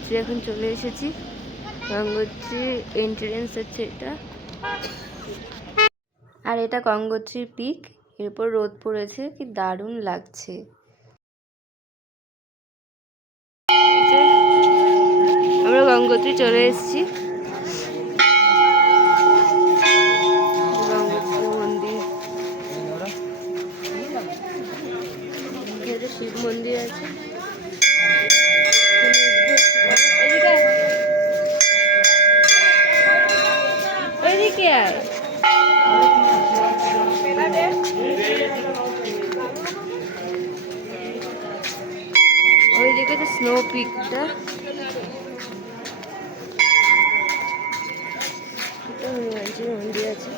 গঙ্গোত্রী এখন চলে এসেছি। গঙ্গোত্রী এন্ট্রেন্স হচ্ছে এটা, আর এটা গঙ্গোত্রীর পিক। এরপর রোদ পড়েছে, কি দারুণ লাগছে। আমরা গঙ্গোত্রী চলে এসেছি। গঙ্গোত্রী মন্দির, শিব মন্দির আছে। ওইদিকে আর ওইদিকে তো স্নো পিকটা, হনুমানজির মন্দির আছে।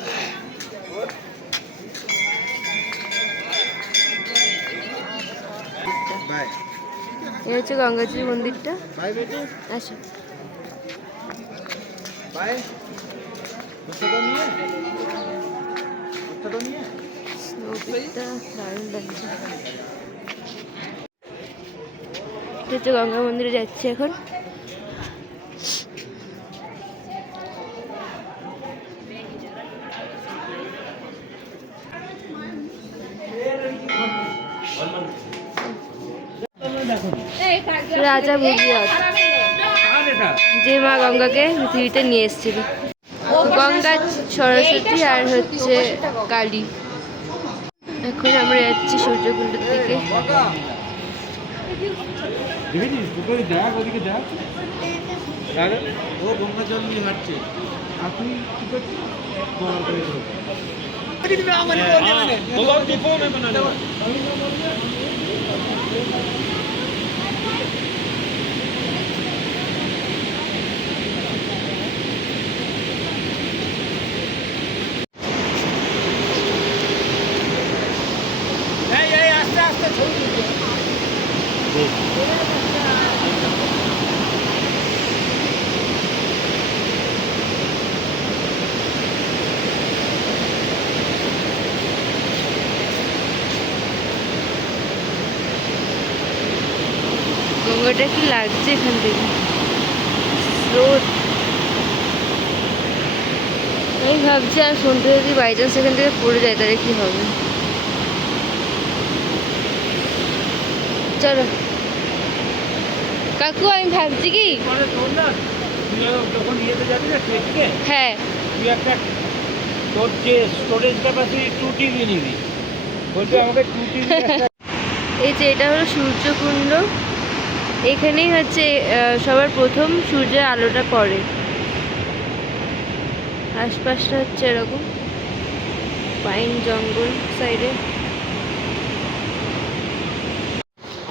এই হচ্ছে গঙ্গাজির মন্দিরটা। আসো, স্নো পিকটা দারুণ লাগছে। এটা হচ্ছে গঙ্গা মন্দিরে যাচ্ছি এখন। রাজা ভগীরথ যে মা গঙ্গাকে পৃথিবীতে নিয়ে এসেছিল। গঙ্গা, সরস্বতী আর হচ্ছে কালী। এখন আমরা যাচ্ছি সূর্যকুণ্ডের দিকে। গঙ্গাটা কি লাগছে এখান থেকে, স্রোত। আমি ভাবছি আর ফোনটা যদি বাই চান্স এখান থেকে পড়ে যায় তাহলে কি হবে। চলো কাকু, আমি ভাবছি কি, হ্যাঁ তোর যে স্টোরেজ ক্যাপাসিটি 2 টিবি নিবি, বলতে আমাকে 2 টিবি। এই যে এটা হলো সূর্যকুণ্ড। এখানেই হচ্ছে সবার প্রথম সূর্যের আলোটা পড়ে। আশপাশটা হচ্ছে এরকম পাইন জঙ্গল সাইডে।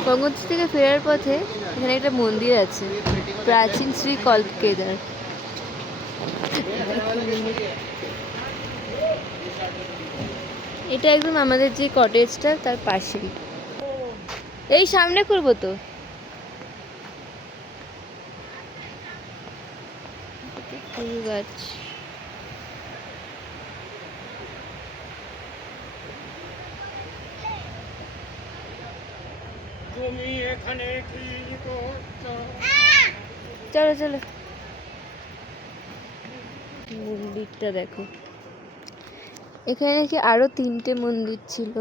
গঙ্গোত্রী থেকে ফেরার পথে এখানে একটা মন্দির আছে, প্রাচীন শ্রী কল্পকেদার। এটা একদম আমাদের যে কটেজটা তার পাশেই। এই সামনে করবো তো। ফুল গাছ, চলো চলো। মন্দিরটা দেখো, এখানে নাকি আরো 3টে মন্দির ছিল।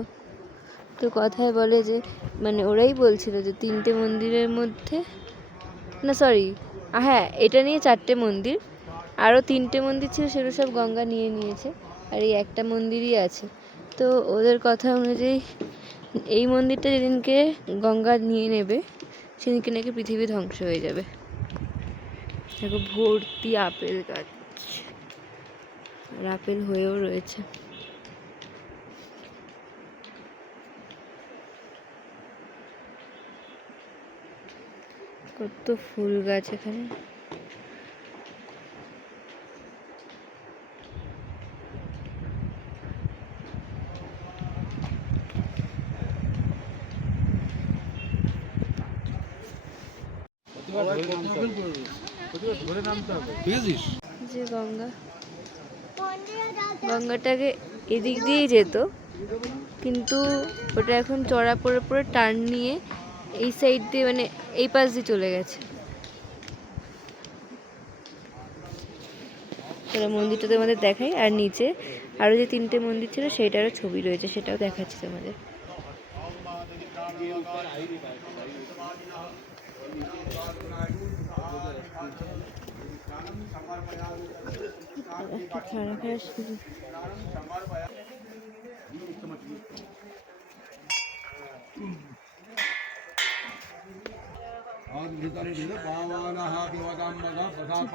তো কথায় বলে যে, মানে ওরাই বলছিল যে 3টে মন্দিরের মধ্যে, না সরি, হ্যাঁ এটা নিয়ে 4টে মন্দির, আরও 3টে মন্দির ছিল, সেগুলো সব গঙ্গা নিয়ে নিয়েছে, আর এই একটা মন্দিরই আছে। তো ওদের কথা অনুযায়ী এই মন্দিরটা যেদিনকে গঙ্গা নিয়ে নেবে সেদিনকে নাকি পৃথিবী ধ্বংস হয়ে যাবে। দেখো ভর্তি আপেল গাছ, আর আপেল হয়েও রয়েছে। কত ফুল গাছ এখানে। যে গঙ্গাটাকে এদিক দিয়েই যেত, কিন্তু ওটা এখন চড়া পড়ে পড়ে টার্ন নিয়ে এই সাইড দিয়ে, মানে এই পাশ দিয়ে চলে গেছে। তাহলে মন্দিরটা তোমাদের দেখাই, আর নিচে আরও যে 3টে মন্দির ছিল সেইটারও ছবি রয়েছে, সেটাও দেখাচ্ছি তোমাদের। খাড়া খাড়া সিঁড়ি।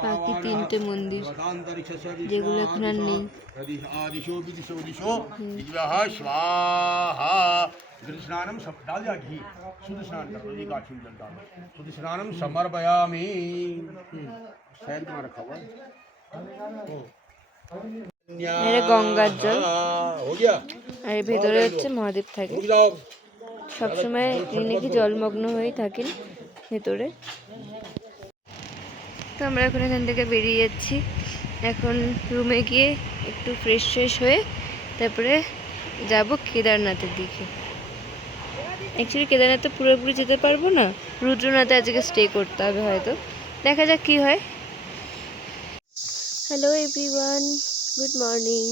বাকি 3টে মন্দির যেগুলো এখন আর নেই। स्नानम डाल दिया घी शुद्ध स्नान कर लो, ये गाठी में जल डालो, शुद्ध स्नानम समर्पयामि। शायद में रखा हुआ এটা গঙ্গার জল, हो गया। আর এর ভেতরে হচ্ছে মহাদেব থাকে। रुक जाओ। সবসময় তিনি নাকি জলমগ্ন হয়েই থাকেন ভেতরে। তো আমরা এখন এখান থেকে বেরিয়ে যাচ্ছি। এখন রুমে গিয়ে একটু ফ্রেশ হয়ে তারপরে যাব কেদারনাথের দিকে। অ্যাকচুয়ালি কেদারনাথে পুরোপুরি যেতে পারবো না, রুদ্রনাথে আজকে স্টে করতে হবে হয়তো, দেখা যাক কী হয়। Hello everyone, good morning.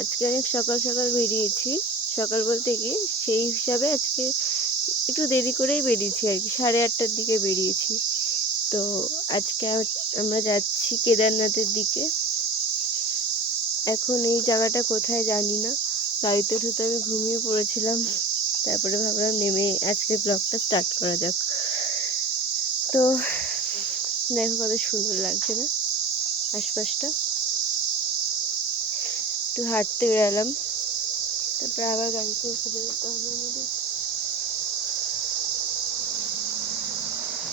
আজকে অনেক সকাল সকাল বেরিয়েছি। সকাল বলতে কি সেই হিসাবে আজকে একটু দেরি করেই বেরিয়েছি আর কি, 8:30টার দিকে বেরিয়েছি। তো আজকে আমরা যাচ্ছি কেদারনাথের দিকে। এখন এই জায়গাটা কোথায় জানি না, গাড়িতে উঠে আমি ঘুমিয়ে পড়েছিলাম, তারপরে ভাবলাম নেমে আজকে ব্লগটা স্টার্ট করা যাক। তো দেখো কত সুন্দর লাগছে না আশপাশটা। একটু হাঁটতে বেরালাম, তারপরে আবার গাড়িতে উঠে বেরোতে হবে আমাদের।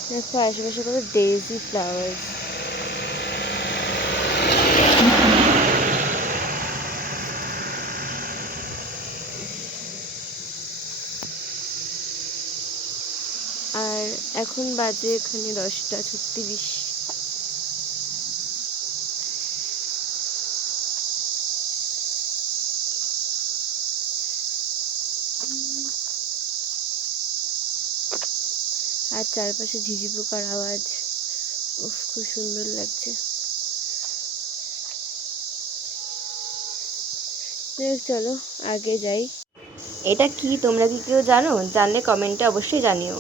দেখো আশেপাশে কত ডেইজি ফ্লাওয়ার্স। আর এখন বাজে এখানে 10:36। আর চারপাশে ঝিঝি পোকার আওয়াজ, উফ খুব সুন্দর লাগছে। চলো আগে যাই। এটা কি তোমরা কি কেউ জানো? জানলে কমেন্টে অবশ্যই জানিও।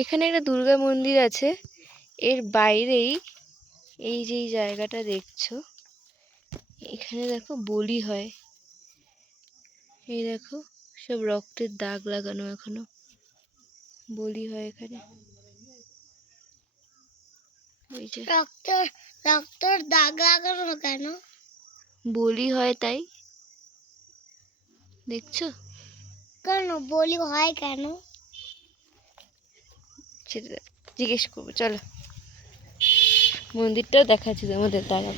এখানে একটা দুর্গা মন্দির আছে, এর বাইরেই এই যে জায়গাটা দেখছো, এখানে দেখো বলি হয়। এই দেখো সব রক্তের দাগ লাগানো, এখনো বলি হয় এখানে। এই যে রক্তের দাগ লাগানো কেন? বলি হয় তাই, দেখছো? কেন বলি হয় কেন? সেটা জিজ্ঞেস করবো, চলো মন্দিরটাও দেখাচ্ছি তোমাদের। দাঁড়াও,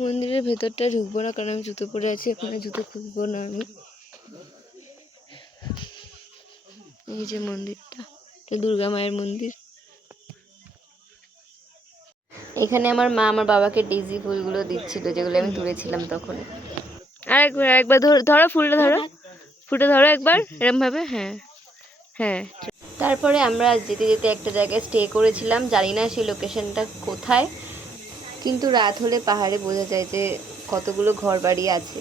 মন্দিরের ভেতরটা ঢুকবো না কারণ আমি জুতো পরে আছি, ওখানে জুতো খুলবো না আমি। এই যে মন্দিরটা, এটা দুর্গা মায়ের মন্দির। এখানে আমার মা আমার বাবাকে ডেইজি ফুলগুলো দিচ্ছিল, যেগুলো আমি তুলেছিলাম তখন। আরেকবার ধরো ফুলটা, ফুলটা ধরো একবার এরম ভাবে। হ্যাঁ হ্যাঁ। তারপরে আমরা যেতে যেতে একটা জায়গায় স্টে করেছিলাম, জানি না সেই লোকেশনটা কোথায়, কিন্তু রাত হলে পাহাড়ে বোঝা যায় যে কতগুলো ঘর বাড়ি আছে।